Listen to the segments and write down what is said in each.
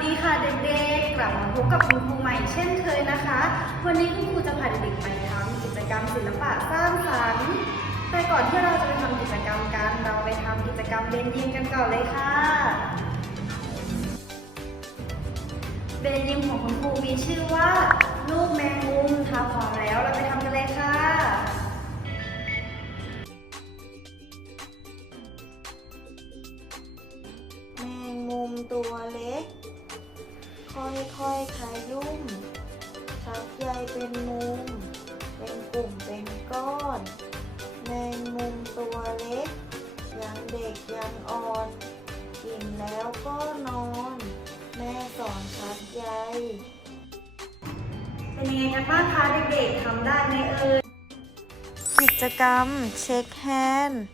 ดีค่ะเด็กๆ กลับมาพบกับคุณครูใหม่เช่นเคยนะคะ วันนี้คุณครูจะพาเด็กๆไปทำกิจกรรมศิลปะสร้างสรรค์ แต่ก่อนที่เราจะไปทำกิจกรรมกัน เราไปทำกิจกรรมเรียนยิมกันก่อนเลยค่ะ เบนยิมของคุณครูมีชื่อว่าลูกแมงมุม มงมุมตัวเล็ก ยังเด็กยังอ่อน กินแล้วก็นอน แม่สอนชักใยเป็นยังไงกันบ้างคะเด็กๆทำได้ไหมเอ่ยกิจกรรมเช็คแฮนด์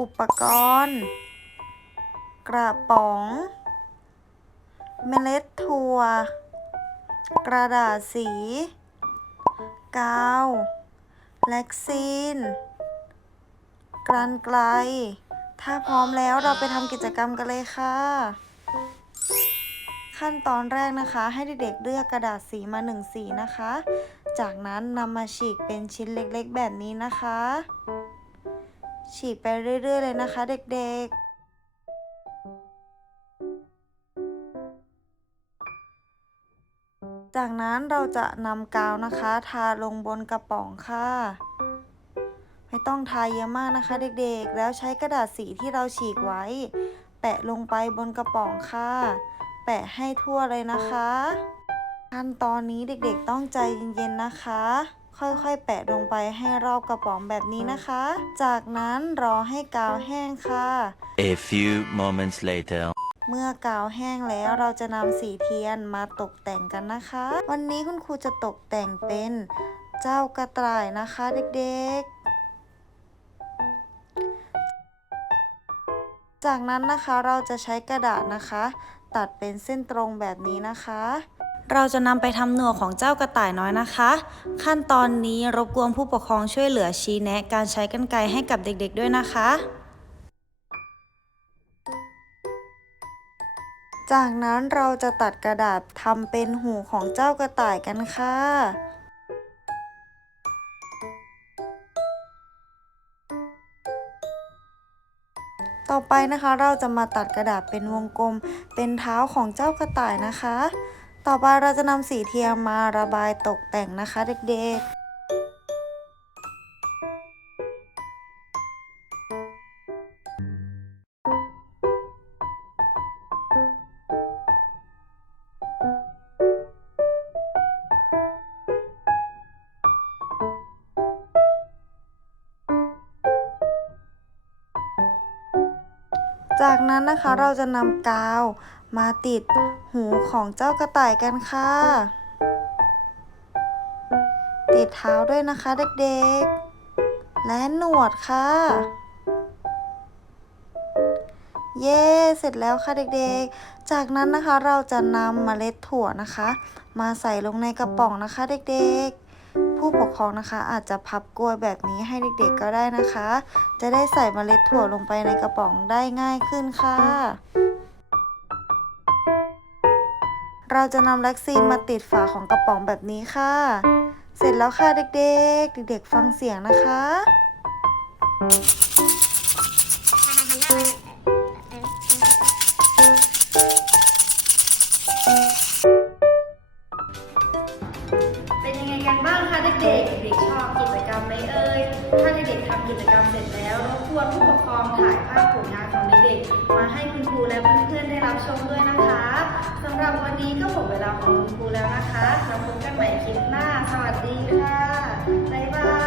อุปกรณ์ กระป๋อง เมล็ดถั่ว กระดาษสี กาว แล็กซีน กรันไกล ถ้าพร้อมแล้วเราไปทำกิจกรรมกันเลยค่ะ ขั้นตอนแรกนะคะ ให้เด็กๆเลือกกระดาษสีมาหนึ่งสีนะคะ จากนั้นนำมาฉีกเป็นชิ้นเล็กๆ แบบนี้นะคะ ฉีกไปเรื่อยๆ เลยนะคะ เด็กๆจากนั้นเราจะนำกาวนะคะ ทาลงบนกระป๋องค่ะ ไม่ต้องทาเยอะมากนะคะเด็กๆ แล้วใช้กระดาษสีที่เราฉีกไว้ แปะลงไปบนกระป๋องค่ะ แปะให้ทั่วเลยนะคะ ขั้นตอนนี้เด็กๆต้องใจเย็นๆนะคะ ค่อยๆ แปะลงไปให้รอบกระป๋องแบบนี้นะคะ จากนั้นรอให้กาวแห้งค่ะ A few moments later. เมื่อกาวแห้งแล้วเราจะนำสีเทียนมาตกแต่งกันนะคะ วันนี้คุณครูจะตกแต่งเป็นเจ้ากระต่ายนะคะเด็กๆ จากนั้นนะคะเราจะใช้กระดาษนะคะ ตัดเป็นเส้นตรงแบบนี้นะคะ เราจะนำไปทำหนวดของเจ้ากระต่ายน้อยนะคะ ขั้นตอนนี้รบกวนผู้ปกครองช่วยเหลือชี้แนะ การใช้กรรไกรให้กับเด็กๆด้วยนะคะ จากนั้นเราจะตัดกระดาษทำเป็นหูของเจ้ากระต่ายกันค่ะ ต่อไปนะคะเราจะมาตัดกระดาษเป็นวงกลม เป็นเท้าของเจ้ากระต่ายนะคะ ต่อไปเราจะนำสีเทียมมาระบายตกแต่งนะคะเด็กๆ จากนั้นนะคะเราจะนำกาวมาติดหูของเจ้ากระต่ายกันค่ะ ติดเท้าด้วยนะคะเด็กๆ และหนวดค่ะ เย้เสร็จแล้วค่ะเด็กๆ จากนั้นนะคะเราจะนำเมล็ดถั่วนะคะ มาใส่ลงในกระป๋องนะคะเด็กๆ ผู้ปกครองนะคะ อาจจะพับกลวยแบบนี้ให้เด็กๆก็ได้นะคะ จะได้ใส่เมล็ดถั่วลงไปในกระป๋องได้ง่ายขึ้นค่ะ เราจะนำแล็กซีนมาติดฝาของกระป๋องแบบนี้ค่ะ เสร็จแล้วค่ะเด็กๆ เด็กๆฟังเสียงนะคะ กิจกรรมเสร็จแล้วรบกวนผู้ปกครองถ่ายภาพผลงานของเด็กๆมาให้คุณครูและเพื่อนๆได้รับชมด้วยนะคะสำหรับวันนี้ก็หมดเวลาของคุณครูแล้วนะคะเราพบกันใหม่คลิปหน้า สวัสดีค่ะบ๊ายบาย